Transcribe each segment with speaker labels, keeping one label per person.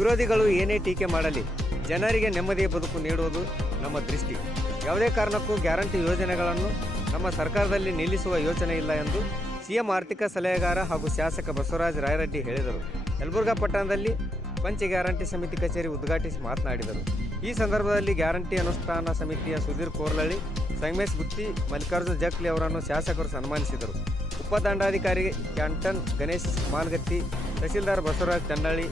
Speaker 1: ವಿರೋಧಿಗಳು ಏನೇ ಟೀಕೆ ಮಾಡಲಿ, ಜನರಿಗೆ ನೆಮ್ಮದಿಯ ಬದುಕು ನೀಡುವುದು ನಮ್ಮ ದೃಷ್ಟಿ. ಯಾವುದೇ ಕಾರಣಕ್ಕೂ ಗ್ಯಾರಂಟಿ ಯೋಜನೆಗಳನ್ನು ನಮ್ಮ ಸರ್ಕಾರದಲ್ಲಿ ನಿಲ್ಲಿಸುವ ಯೋಚನೆ ಇಲ್ಲ ಎಂದು ಸಿಎಂ ಆರ್ಥಿಕ ಸಲಹೆಗಾರ ಹಾಗೂ ಶಾಸಕ ಬಸವರಾಜ ರಾಯರೆಡ್ಡಿ ಹೇಳಿದರು. ಯಲಬುರ್ಗಾ ಪಟ್ಟಣದಲ್ಲಿ ಪಂಚ ಗ್ಯಾರಂಟಿ ಸಮಿತಿ ಕಚೇರಿ ಉದ್ಘಾಟಿಸಿ ಮಾತನಾಡಿದರು. ಈ ಸಂದರ್ಭದಲ್ಲಿ ಗ್ಯಾರಂಟಿ ಅನುಷ್ಠಾನ ಸಮಿತಿಯ ಸುಧೀರ್ ಕೋರ್ಲಳ್ಳಿ, ಸಂಗಮೇಶ್ ಗುತ್ತಿ, ಮಲ್ಲಿಕಾರ್ಜುನ ಜಕ್ಲಿ ಅವರನ್ನು ಶಾಸಕರು ಸನ್ಮಾನಿಸಿದರು. ಉಪದಂಡಾಧಿಕಾರಿ ಕ್ಯಾಂಟನ್ ಗಣೇಶ್ ಮಾಲ್ಗತ್ತಿ ತಹಸೀಲ್ದಾರ್ ಬಸವರಾಜ್ ತಂಡಳ್ಳಿ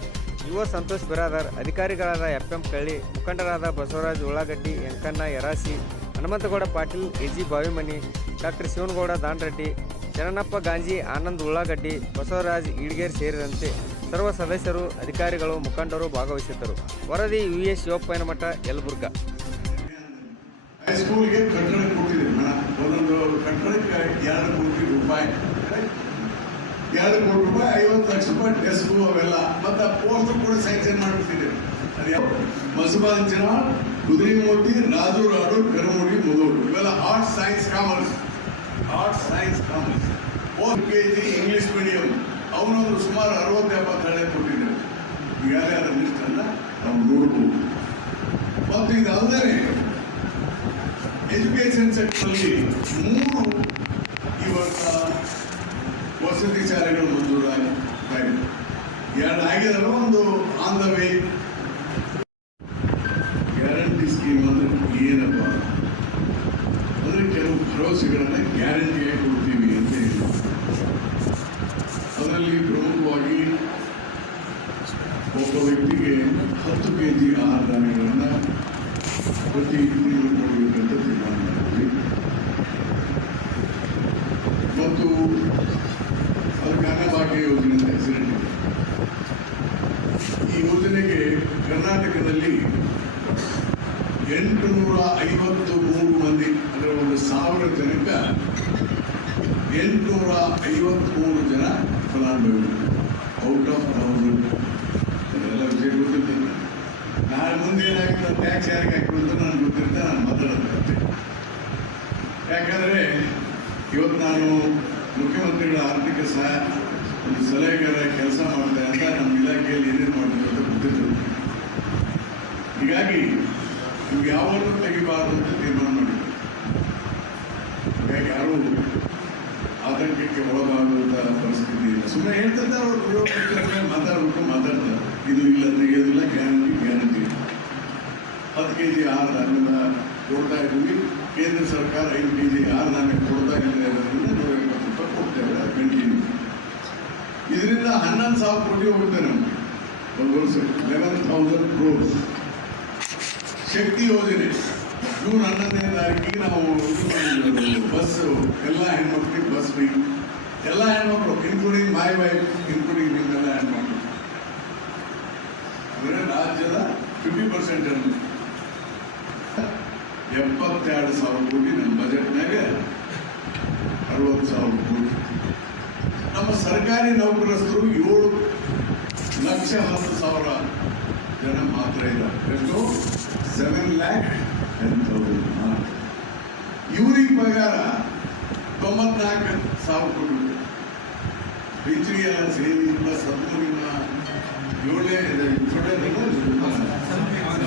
Speaker 1: ಯುವ ಸಂತೋಷ್ ಬಿರಾದರ್, ಅಧಿಕಾರಿಗಳಾದ ಎಫ್ ಎಂ ಕಳ್ಳಿ, ಮುಖಂಡರಾದ ಬಸವರಾಜ್ ಉಳ್ಳಾಗಡ್ಡಿ ಎಂಕಣ್ಣ ಯರಾಸಿ, ಹನುಮಂತಗೌಡ ಪಾಟೀಲ್, ಎಜಿ ಬಾವಿಮನಿ, ಡಾಕ್ಟರ್ ಶಿವನಗೌಡ ದಾಂಡ್ರೆಡ್ಡಿ ಚರಣಪ್ಪ ಗಾಂಜಿ, ಆನಂದ್ ಉಳ್ಳಾಗಡ್ಡಿ, ಬಸವರಾಜ್ ಈಡ್ಗೇರ್ ಸೇರಿದಂತೆ ಸರ್ವ ಸದಸ್ಯರು, ಅಧಿಕಾರಿಗಳು, ಮುಖಂಡರು ಭಾಗವಹಿಸಿದ್ದರು. ವರದಿ ಯು ಎಸ್ ಶಿವಪ್ಪಯ್ಯನ ಮಠ ಯಲಬುರ್ಗಾ
Speaker 2: ಹೈಸ್ಕೂಲ್ಗೆ ಕಟ್ಟಡ ಕೊಟ್ಟಿದ್ದೀವಿ ಹಣ ಒಂದೊಂದು ಕಟ್ಟಡಕ್ಕೆ ಎರಡು ಕೋಟಿ ರೂಪಾಯಿ ಎರಡು ಕೋಟಿ ರೂಪಾಯಿ, ಐವತ್ತು ಲಕ್ಷ ರೂಪಾಯಿ ಡೆಸ್ಕು ಅವೆಲ್ಲ. ಮತ್ತೆ ಪೋಸ್ಟ್ ಕೂಡ ಸ್ಯಾಂಕ್ಷನ್ ಮಾಡಿಬಿಟ್ಟಿದ್ದೀವಿ ಅದು ಯಾವ ಮಸಬಾಂಚನ ಕುದುರೆಮೂರ್ತಿ ರಾಜೂರಾಡು ಕರಮುಡಿ, ಮುದೂರು. ಇವೆಲ್ಲ arts science commerce arts science commerce four K G English medium ಅವನೊಂದು ಸುಮಾರು ಅರವತ್ತು ಎಪ್ಪತ್ತು ಹಳೆ ಕೊಟ್ಟಿದ್ದೇವೆ ಅದರ ಲಿಸ್ಟನ್ನು ನಾವು ನೋಡ್ಬೋದು. ಮತ್ತು ಇದಲ್ಲದೆ ಎಜುಕೇಶನ್ ಸೆಕ್ಟರ್ನಲ್ಲಿ ಮೂರು ವರ್ಷ ವಸತಿ ಶಾಲೆಗಳು ಮಂಜೂರಾಗಿ ಎರಡು ಆಗಿದಲ್ಲ ಒಂದು on the way guarantee scheme ಅಂದ್ರೆ ಏನಪ್ಪ? ಅಂದ್ರೆ ಕೆಲವು ಭರವಸೆಗಳನ್ನ ಗ್ಯಾರಂಟಿಯಾಗಿ ಕೊಡ್ತೀವಿ ಅಂತ ಹೇಳಿ. ಅದರಲ್ಲಿ ಪ್ರಮುಖವಾಗಿ ಒಬ್ಬ ವ್ಯಕ್ತಿಗೆ ಹತ್ತು ಕೆ ಜಿ ಆಹಾರ ಧಾನ್ಯಗಳನ್ನು ಪ್ರತಿ ತಿಂಗಳು ಕೊಡಬೇಕಂತ ತೀರ್ಮಾನ ಮಾಡಿದ್ವಿ. ಮತ್ತು ಅದಕ್ಕೆ ಅನ್ನಭಾಗ್ಯ ಯೋಜನೆ ಅಂತ ಹೆಸರಿಟ್ಟಿದೆ ಈ ಯೋಜನೆಗೆ ಕರ್ನಾಟಕದಲ್ಲಿ ಎಂಟುನೂರ ಐವತ್ತು ಮೂರು ಮಂದಿ, ಅಂದರೆ ಒಂದು ಸಾವಿರ ಜನಕ್ಕೆ ಎಂಟುನೂರ ಐವತ್ಮೂರು ಜನ ಫಲಾನುಭವಿಗಳು. ಔಟ್ ಆಫ್ ಥೌಸಂಡ್ ಅದೆಲ್ಲ ವಿಷಯ ಗೊತ್ತಿರ್ತೀನಿ ನಾಳೆ ಮುಂದೆ ಏನಾಗುತ್ತೆ? ಟ್ಯಾಕ್ಸ್ ಯಾರಿಗೆ ಅಂತ ನಾನು ಗೊತ್ತಿರುತ್ತೆ, ನಾನು ಮಾತಾಡೋದಾಗುತ್ತೆ ಯಾಕಂದರೆ ಇವತ್ತು ನಾನು ಮುಖ್ಯಮಂತ್ರಿಗಳ ಆರ್ಥಿಕ ಸಹಾಯ ಒಂದು ಸಲಹೆಗಾರ ಕೆಲಸ ಮಾಡ್ತೇನೆ ಅಂತ ನಮ್ಮ ಇಲಾಖೆಯಲ್ಲಿ ಏನೇನು ಮಾಡ್ತೀವಿ ಅಂತ ಗೊತ್ತಿತ್ತು ಹೀಗಾಗಿ ಯಾವಾಗಲೂ ತೆಗಿಬಾರ್ದು ಅಂತ ತೀರ್ಮಾನ ಮಾಡಿದ್ವಿ ಹಾಗಾಗಿ ಯಾರು ಆತಂಕಕ್ಕೆ ಒಳಗಾಗುವಂಥ ಪರಿಸ್ಥಿತಿ ಇಲ್ಲ. ಸುಮ್ಮನೆ ಹೇಳ್ತಿರ್ತಾರೆ ಅವರು ಮಾತಾಡಬೇಕು ಮಾತಾಡ್ತಾರೆ ಇದು ಇಲ್ಲ ತೆಗೆಯೋದಿಲ್ಲ ಗ್ಯಾರಂಟಿ ಗ್ಯಾರಂಟಿ ಹತ್ತು ಕೆ ಜಿ ಆರು ಧಾನ್ಯದ ಕೊಡ್ತಾ ಇದ್ದೀವಿ. ಕೇಂದ್ರ ಸರ್ಕಾರ ಐದು ಕೆ ಜಿ ಆರು ಧಾನ್ಯ ಕೊಡ್ತಾ ಇಲ್ಲ ಅದರಿಂದ ನೂರ ಇಪ್ಪತ್ತು ರೂಪಾಯಿ ಕೊಡ್ತೇವೆ ಕಂಟಿನ್ಯೂ ಇದರಿಂದ ಹನ್ನೊಂದು ಸಾವಿರ ಕೋಟಿ ಹೋಗುತ್ತೆ ನಮಗೆ. ಒಂದು ವರ್ಷ ಲೆವೆನ್ ಥೌಸಂಡ್ ಕ್ರೋರ್ಸ್ ಶಕ್ತಿ ಯೋಜನೆ. ಜೂನ್ ಹನ್ನೊಂದನೇ ತಾರೀಕಿಗೆ ನಾವು. ಬಸ್, ಎಲ್ಲ ಹೆಣ್ಮಕ್ಳಿಗೆ ಬಸ್ ಫ್ರೀ ಎಲ್ಲ ಹೆಣ್ಮಕ್ಳು ಇನ್ಕ್ಲೂಡಿಂಗ್ ಮೈ ವೈಫ್ ಇನ್ಕ್ಲೂಡಿಂಗ್ ನಿಮ್ಮೆಲ್ಲ ಹೆಣ್ಮಕ್ಳು. ಅಂದರೆ ರಾಜ್ಯದ ಫಿಫ್ಟಿ ಪರ್ಸೆಂಟ್ ಅನ್ನು ಎಪ್ಪತ್ತೆರಡು ಸಾವಿರ ಕೋಟಿ ನಮ್ಮ ಬಜೆಟ್ನಾಗ ಅರವತ್ತು ಸಾವಿರ ಕೋಟಿ. ನಮ್ಮ ಸರ್ಕಾರಿ ನೌಕರಸ್ಥರು ಏಳು ಲಕ್ಷ ಹತ್ತು ಸಾವಿರ ಜನ ಮಾತ್ರ ಇದ್ದಾರೆ. ಎಷ್ಟು? ಸೆವೆನ್ ಲ್ಯಾಕ್ ಟೆನ್ ತೌಸಂಡ್ ಇವ್ರಿಗೆ ಪಗಾರ ತೊಂಬತ್ನಾಲ್ಕು ಸಾವಿರ ಕೋಟಿ ಪಿಂಚಣಿ ಎಲ್ಲ ಸೇರಿ ಪ್ಲಸ್ ಹದಿಮೂರಿನ ಏಳನೇ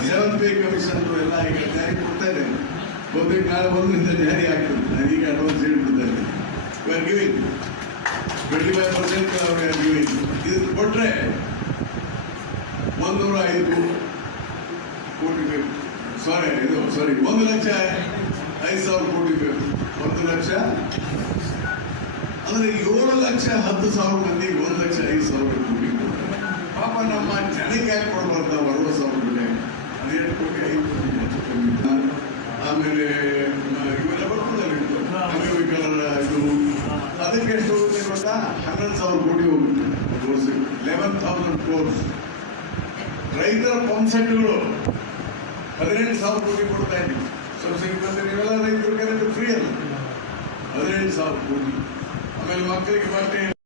Speaker 2: ಸೆವೆನ್ ಪೇ ಕಮಿಷನ್ ಎಲ್ಲ ಈಗ ಜಾರಿ ಕೊಡ್ತಾ ಇದೆ. ಕಾಲ ನಾಳೆ ಒಂದರಿಂದ ಜಾರಿ ಆಗ್ತದೆ. ನಾನೀಗ ಅಡ್ವಾನ್ಸ್ ಹೇಳ್ಬಿಡ್ತಾರೆ are giving twenty five percent are giving ಇದು ಕೊಟ್ಟರೆ ಒಂದೂರ ಐದು ಕೋಟಿ ಬೇಕು ಸಾರಿ ಇದು ಸಾರಿ ಒಂದು ಲಕ್ಷ ಐದು ಸಾವಿರ ಕೋಟಿ ಬೇಕು ಒಂದು ಲಕ್ಷ? ಅಂದ್ರೆ ಏಳು ಲಕ್ಷ ಹತ್ತು ಸಾವಿರ ಮಂದಿ ಒಂದು ಲಕ್ಷ ಐದು ಸಾವಿರ ಕೋಟಿ ಪಾಪ ನಮ್ಮ ಜನಕ್ಕೆ ಯಾಕೆ ಕೊಡ್ಬಾರ್ದು ನಾವು ಸಾವಿರ ಕೋಟಿ ಹದಿನೆಂಟು ಕೋಟಿ ಐದು ಕೋಟಿ. ಆಮೇಲೆ ಇವೆಲ್ಲ ಬರ್ತದಲ್ಲ ಇದು, ಅದಕ್ಕೆ ಎಷ್ಟು ಹೋಗುತ್ತೆ ಗೊತ್ತಾ? ಹನ್ನೊಂದು ಸಾವಿರ ಕೋಟಿ ಹೋಗುತ್ತೆ ಲೆವೆನ್ ಥೌಸಂಡ್ ಕೋರ್ಸ್ ರೈತರ ಪಂಪ್ ಹದಿನೆಂಟು ಸಾವಿರ ಕೋಟಿ ಕೊಡ್ತಾ ಇದ್ದೀವಿ. ಸಿಗುತ್ತೆ ನೀವೆಲ್ಲ ರೈತರು ಫ್ರೀ ಅಲ್ಲ. ಹದಿನೆಂಟು ಸಾವಿರ ಕೋಟಿ. ಆಮೇಲೆ ಮಕ್ಕಳಿಗೆ ಬಟ್ಟೆ